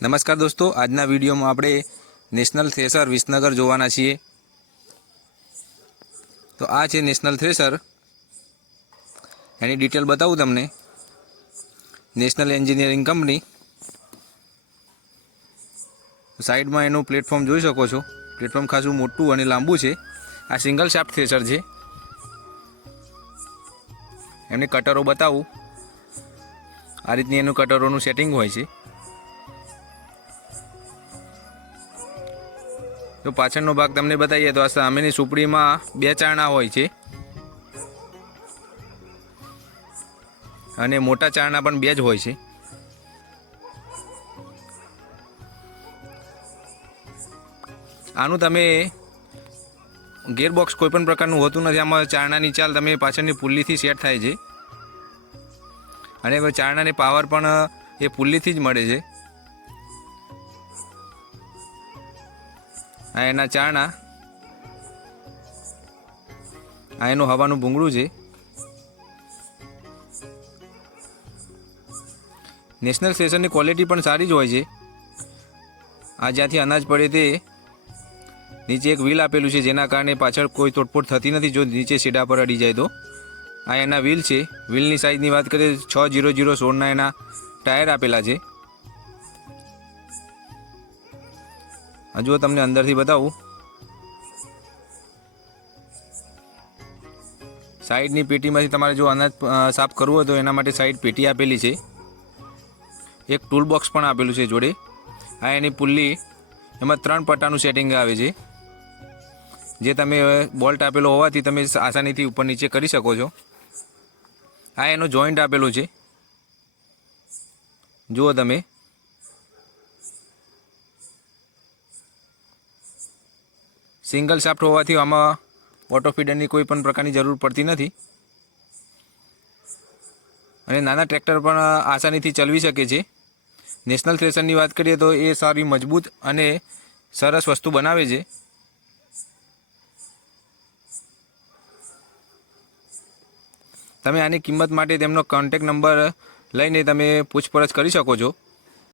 નમસ્કાર દોસ્તો, આજના વિડીયોમાં આપણે નેશનલ થ્રેસર વિસનગર જોવાના છીએ। તો આ છે નેશનલ થ્રેસર, એની ડિટેલ બતાવું તમને। નેશનલ એન્જિનિયરિંગ કંપની, સાઈડમાં એનું પ્લેટફોર્મ જોઈ શકો છો। પ્લેટફોર્મ ખાસું મોટું અને લાંબુ છે। આ સિંગલ શાફ્ટ થ્રેસર છે। એમને કટરો બતાવું, આ રીતની એનું કટરોનું સેટિંગ હોય છે। તો પાછળનો ભાગ તમને બતાવીએ તો આ સામેની સુપડીમાં 2 ચારણા હોય છે અને મોટા ચારણા પણ 2 જ હોય છે। આનું તમે ગિયરબોક્સ કોઈ પણ પ્રકારનું હોતું નથી। આમાં ચારણાની ચાલ તમે પાછળની પુલ્લીથી સેટ થાય છે અને ચારણાની પાવર પણ એ પુલ્લીથી જ મળે છે। આ એના ચારણા, આ એનું હવાનું ભૂંગળું છે। નેશનલ થ્રેસરની ક્વોલિટી પણ સારી જ હોય છે। આ જ્યાંથી અનાજ પડે તે નીચે એક વ્હીલ આપેલું છે, જેના કારણે પાછળ કોઈ તોડફોડ થતી નથી જો નીચે સીડા પર અડી જાય તો। આ એના વ્હીલ છે। વ્હીલની સાઇઝની વાત કરીએ 60016ના એના ટાયર આપેલા છે। જો તમને અંદરથી બતાવું, સાઈડની પેટીમાંથી તમારે જો અનાજ સાફ કરવું હોય તો એના માટે સાઈડ પેટી આપેલી છે। એક ટૂલ બોક્સ પણ આપેલું છે જોડે। આ એની પુલ્લી, એમાં 3 પટ્ટાનું સેટિંગ આવે છે, જે તમે બોલ્ટ આપેલો હોવાથી તમે આસાનીથી ઉપર નીચે કરી શકો છો। આ એનો જોઈન્ટ આપેલો છે, જુઓ તમે। સિંગલ શાફ્ટ હોવાથી આમાં ઓટો ફીડરની કોઈ પણ પ્રકારની જરૂર પડતી નથી અને નાના ટ્રેક્ટર પણ આસાનીથી ચલાવી શકે છે। નેશનલ થ્રેસરની વાત કરીએ તો એ સારી મજબૂત અને સરસ વસ્તુ બનાવે છે। તમે આની કિંમત માટે તેમનો કોન્ટેક્ટ નંબર લઈને તમે પૂછપરછ કરી શકો છો।